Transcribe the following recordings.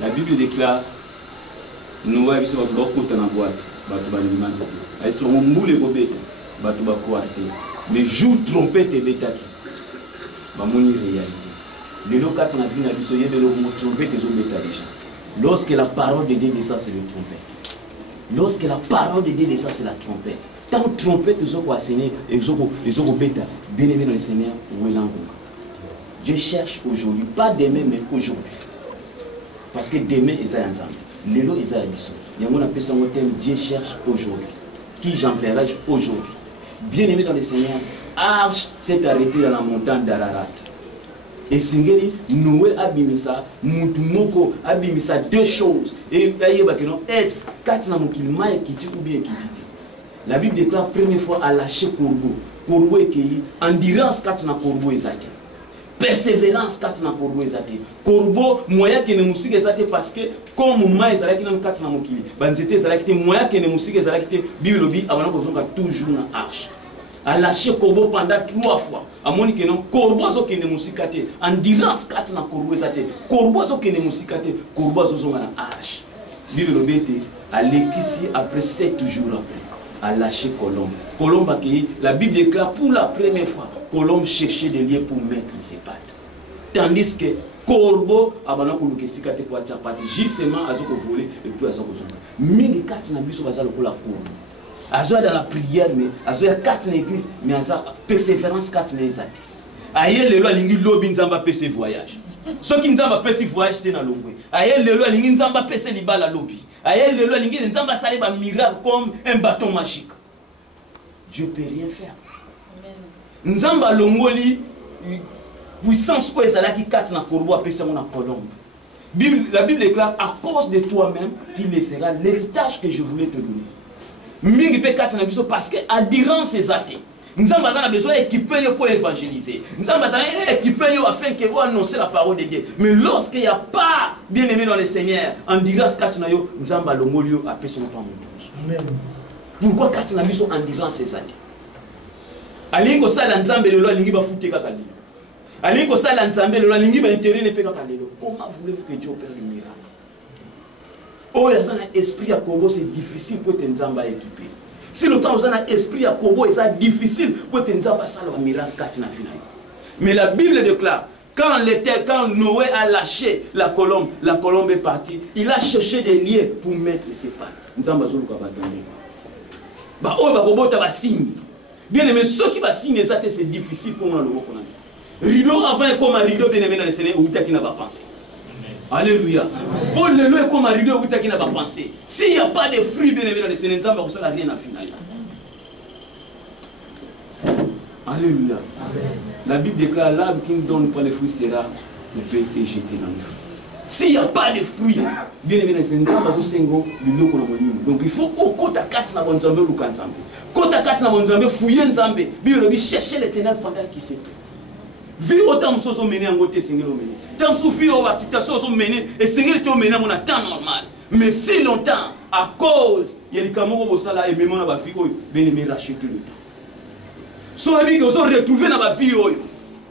La Bible déclare, nous avons mais jour trompette et bêta lorsque la parole de Dieu descend, c'est le trompette. Lorsque la parole de Dieu descend, c'est la trompette. Tant trompette, ils ont enseigné, ils ont bêta, bien aimé dans le Seigneur, Dieu cherche aujourd'hui, pas demain, mais aujourd'hui. Parce que demain, ils sont ensemble. Lélo, ils sont ensemble. Il y a un appel sur le thème, Dieu cherche aujourd'hui. Qui j'enverrai aujourd'hui. Bien aimé dans le Seigneur, Arche s'est arrêté dans la montagne d'Ararat. Et Singeli, Noé abimisa, Moutumoko abimisa deux choses. Et la Bible déclare première fois à lâcher Corbeau. Corbeau est qui endurance katina Corbeau ezate. Persévérance katina Corbeau ezate. Corbeau moya que ne musique ezate parce que comme moi ezalaki na katina mokili. Banzete ezalaki moya que ne musique ezalaki Bible obi abana kozonga toujours na arche. A lâché Corbeau pendant 3 fois. A moni que non Corbeau zo kene musikate. Endurance katina Corbeau ezate. Corbeau zo kene musikate. Corbeau zo zonga na arche. Bible obete a l'équisi après 7 jours après. A lâché Colombe. Colombe a accueilli. La Bible déclare pour la première fois, Colombe cherchait des lieux pour mettre ses pattes. Tandis que Corbeau a justement, a volé et puis a zonga. Mingi kati na biso bazalo ko la Corbeau. Azoya dans la prière, mais azoya kati na église, mais aza persévérance kati na ezaki. Aye lelo alingi lobi nzamba pese voyage. Soki nzamba pese voyage te na longwe. Aye lelo alingi nzamba pese libala lobi. Aye lelo alingi nzamba sale ba miracle comme un bâton magique. Dieu peut rien faire. Nzamba longoli puissance ko ezalaki kati na Corbeau apesa mona Colombe. La Bible déclare à cause de toi-même qu'il laissera l'héritage que je voulais te donner. Mingi pe kati na biso parce que adhérence ezate. Nzamba a besoin d'équiper pour évangéliser. Nzamba a équipé afin que vous annoncer la parole de Dieu. Mais lorsqu'il n'y a pas bien aimé dans le Seigneur, en dirance kati yo Nzamba longolio a personne pas mon. Amen. Pourquoi kati na biso en dirance ezate? Alingo sala Nzambe lelo alingi ba futé kaka lelo. Alingo sala Nzambe lelo alingi ba intérêt ne pe kaka lelo. Comment voulez-vous que Dieu opère le miracle? Oh, il y a un esprit à Corbeau, c'est difficile pour être Nzamba équipé. Si le temps où on a un esprit à Corbeau, c'est difficile pour être Nzamba salva miracle katina finalement. Mais la Bible déclare, quand Noé a lâché la colombe est partie, il a cherché des lieux pour mettre ses pattes. Nzamba zoluka batande. Bah oh bah robot va signe. Bien aimé, ceux qui va signer ça c'est difficile pour moi le mot qu'on a dit. Rideau avant et comme un rideau bien aimé dans le Seigneur où qui n'a pas pensé. Alléluia. Paul le loin comme un rideau où qui n'a pas pensé. S'il n'y a pas de fruits bien aimé dans le Seigneur, Nzamba vous sera rien à finir. Alléluia. La Bible déclare l'arbre qui ne donne pas de fruits sera ne peut être jeté dans le feu. S'il n'y a pas de fruits, bien évidemment, c'est Nzamba zo sengo le loko na molimo. Donc il faut au kota kati na bonzambe ou kanzambe. Kota kati na bonzambe fouiller Nzambe. Bible dit chercher l'Éternel pendant qu'il se trouve. Vie autant de choses menées en côté sengelo mené. Tant souffrir au situation sont menées et sengelo te mené mon temps normal. Mais si longtemps à cause il y a des camons au sala et même on a ba vie bien aimé racheter le temps. So abi que so retrouver na ba vie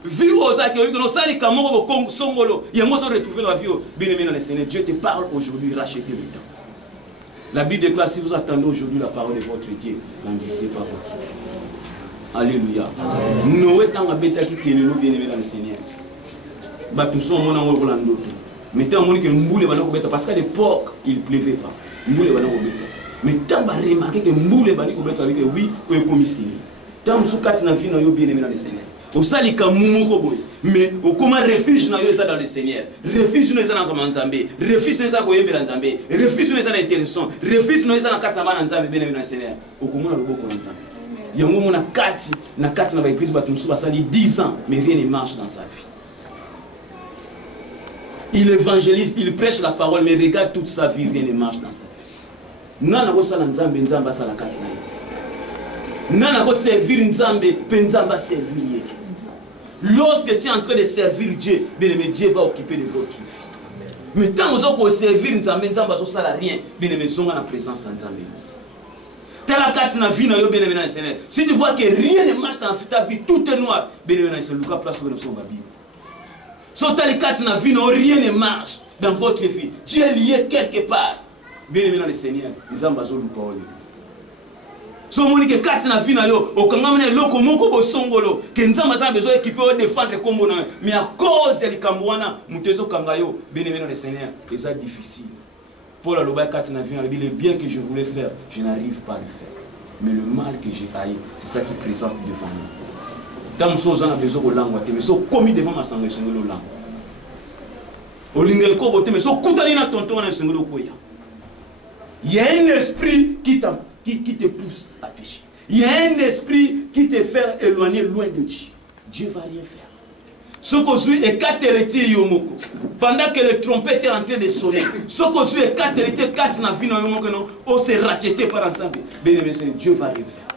vie aux accueillis que nos sali camons au Congo songolo il y a moi so retrouver na vie bien aimé dans le Seigneur. Dieu te parle aujourd'hui racheter le temps. La Bible déclare si vous attendez aujourd'hui la parole de votre Dieu, n'endissez pas votre cœur. Alléluia. Noé tant abeta qui bien aimé dans le Seigneur. Tout son mon amour pour l'andoto. Mais tant mon que mboule bana ko beta parce qu'à l'époque il pleuvait pas. Mboule bana ko beta. Mais tant ba remarquer que mboule bana ko beta avec oui au commissaire. Tant sou kati na vie na yo bien aimé dans le Seigneur. Au sali ka mumu ko boy. Mais au comment refuge na yo ça dans le Seigneur. Refuge no ezana comme Nzambe. Refuge no ezana ko yembela Nzambe. Refuge no ezana intéressant. Refuge no ezana kati na Nzambe bien aimé dans le Seigneur. Au comment na loboko na Nzambe. Il y a un moment na kati na l'église batumsu basali 10 ans mais rien ne marche dans sa vie. Il évangélise, il prêche la parole mais regarde toute sa vie rien ne marche dans sa vie. Nana ko sala Nzambe Nzamba sala kati na ye. Nana ko servir Nzambe pe Nzamba servir ye. Lorsque tu es en train de servir Dieu, bien aimé Dieu va occuper de votre vie. Mais tant que vous servir Nzambe Nzamba so sala rien, bien aimé zonga na présence de Nzambe. Si tu vois que rien ne marche dans ta vie, tout est noir, c'est Lucas place où nous sommes. Si tu as les quatre dans la vie, rien ne marche. dans votre vie. Tu es lié quelque part. Bien aimé dans le Seigneur, nous avons besoin de parole. Si on dit que quand tu as vu, au Kangamene, loko moko bo songolo, que nous avons besoin d'équiper ou défendre comme on a. Mais à cause de l'Ikambouana, nous devons Kangayo, bien aimé dans le Seigneur, c'est difficile. Paul Aloba, quand tu as vu, le bien que je voulais faire, je n'arrive pas à le faire. Mais le mal que j'ai haï, c'est ça qui présente devant nous. Dans ce on a besoin de langue, mais si on commis devant ma sangle, c'est le langue. Au lingeko bote, mais si on coûte à tonton, on a un koya. Il y a un esprit qui te pousse à pécher. Il y a un esprit qui te fait éloigner loin de Dieu. Dieu va rien faire. Ce que je est katelete yomoko. Pendant que le trompette est en train de sonner, ce que je est katelete katina vino yomoko non, on s'est racheté par ensemble. Bien aimé, Dieu va rien faire.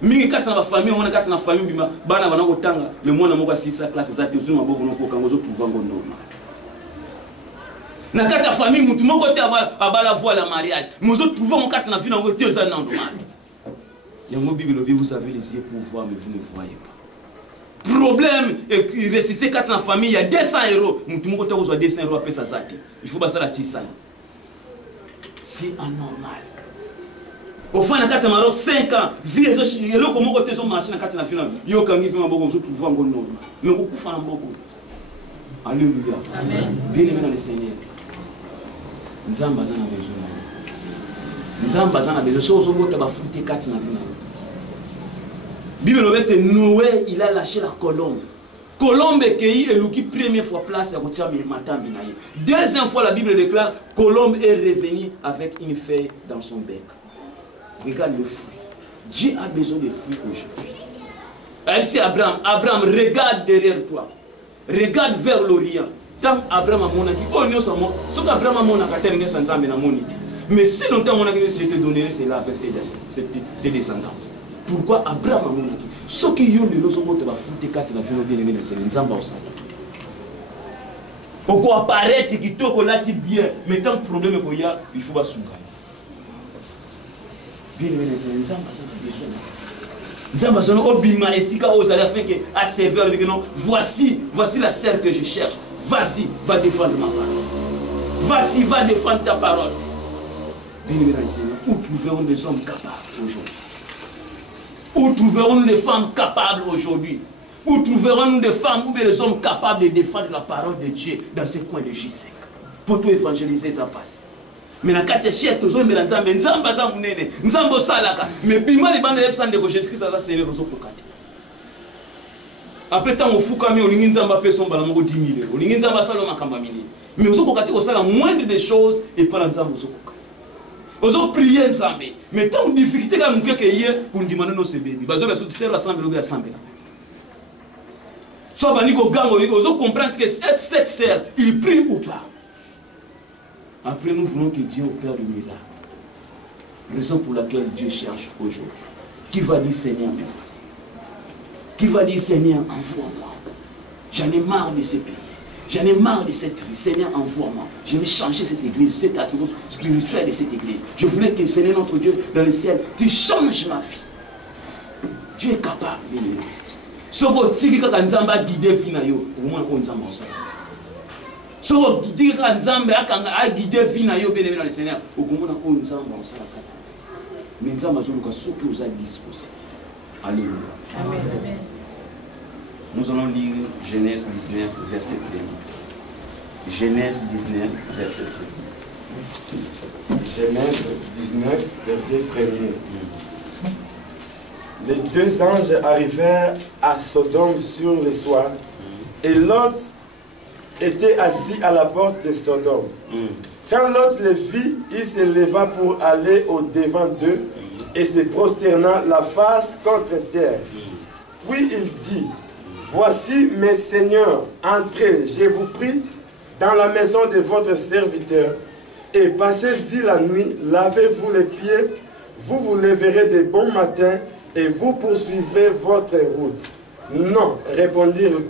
Mingi katina la famille, on a katina famille bima, bana bana kotanga, mais moi na moko 6 classe za tezu maboko no ko kangozo pouvango normal. Na kati ya famille mutu moko te abala voie la mariage mais vous trouvez mon kati na vie na ngo te za nando mal yango bible vous savez les yeux pour voir mais vous ne voyez pas problème et résister kati na famille il y a 200 euros mutu moko te ko 200 euros pesa zaki il faut basa la 600 c'est anormal au fond na kati ya Maroc 5 ans vie ezo yelo ko moko te zo marcher na kati na vie na yo kangi pe maboko vous trouvez ngo normal mais ko kufa na mboko. Alléluia. Amen. Bien aimé dans le Seigneur. Nous avons besoin de besoin. Nous avons besoin de besoin. Si vous avez fruité 4 dans la vie. Bible dit que Noé, il a lâché la colombe. Colombe est la première fois place à matin. Deuxième fois, la Bible déclare Colombe est revenu avec une feuille dans son bec. Regarde le fruit. Dieu a besoin de fruits aujourd'hui. Ainsi Abraham, regarde derrière toi. Regarde vers l'Orient. Tant Abraham a monaki, oh non seulement, ce qu'Abraham a monaki, mais si longtemps mon je te donnerai cela avec tes descendances. Pourquoi Abraham a monaki? Ce qui y a le loso moto va foutre quatre la vie bien aimé c'est l'ensemble au salon. Pourquoi apparaître qui toko là bien, mais tant problème qu'il y a, il faut pas souga. Bien aimé c'est l'ensemble ça besoin. Voici la sœur que je cherche. Vas-y, va défendre ma parole. Vas-y, va défendre ta parole. Où trouverons des hommes capables aujourd'hui? Où trouverons des femmes capables aujourd'hui? Où trouverons des femmes ou des hommes capables de défendre la parole de Dieu dans ces coins de J5? Pour tout évangéliser, ça passe. Mais na kati cher toujours mais nzambe nzamba za munene nzambo salaka mais bima les bande lepsande ko Jésus Christ za sene rozo kokati après tant ofuka mi olingi nzamba peso mbala moko 10 000 euros olingi nzamba sala makamba mini mais ozo kokati ko sala moindre des choses et pas nzambo ozo kokati ozo prier nzambe mais tant difficulté ka mukeke hier pour ndimana no sebebi bazo ba so sera assemble lobi assemble so bani ko gango ozo comprendre que cette sœur il prie ou pas. Après, nous voulons que Dieu opère le miracle. Raison pour laquelle Dieu cherche aujourd'hui. Qui va dire Seigneur, me voici. Qui va dire Seigneur, envoie-moi. J'en ai marre de ce pays. J'en ai marre de cette vie. Seigneur, envoie-moi. Je vais changer cette église, cette atmosphère spirituelle de cette église. Je voulais que Seigneur, notre Dieu, dans le ciel, tu changes ma vie. Dieu est capable de le faire. Ce que tu as guidé, au moins, on s'en sort. Si vous dites que Nzambe a guidé vie na yo bien dans le Seigneur, au Congo on Nzambe on sala kati. Mais Nzambe azoluka ce que vous avez disposé. Alléluia. Amen. Nous allons lire Genèse 19 verset 1. Genèse 19 verset 1. Genèse 19 verset 1. Les deux anges arrivèrent à Sodome sur le soir et Lot était assis à la porte de Sodome. Quand Lot le vit, il se leva pour aller au-devant d'eux et se prosterna la face contre terre. Puis il dit, voici mes seigneurs, entrez, je vous prie, dans la maison de votre serviteur et passez-y la nuit, lavez-vous les pieds, vous vous lèverez de bon matin et vous poursuivrez votre route. Non, répondirent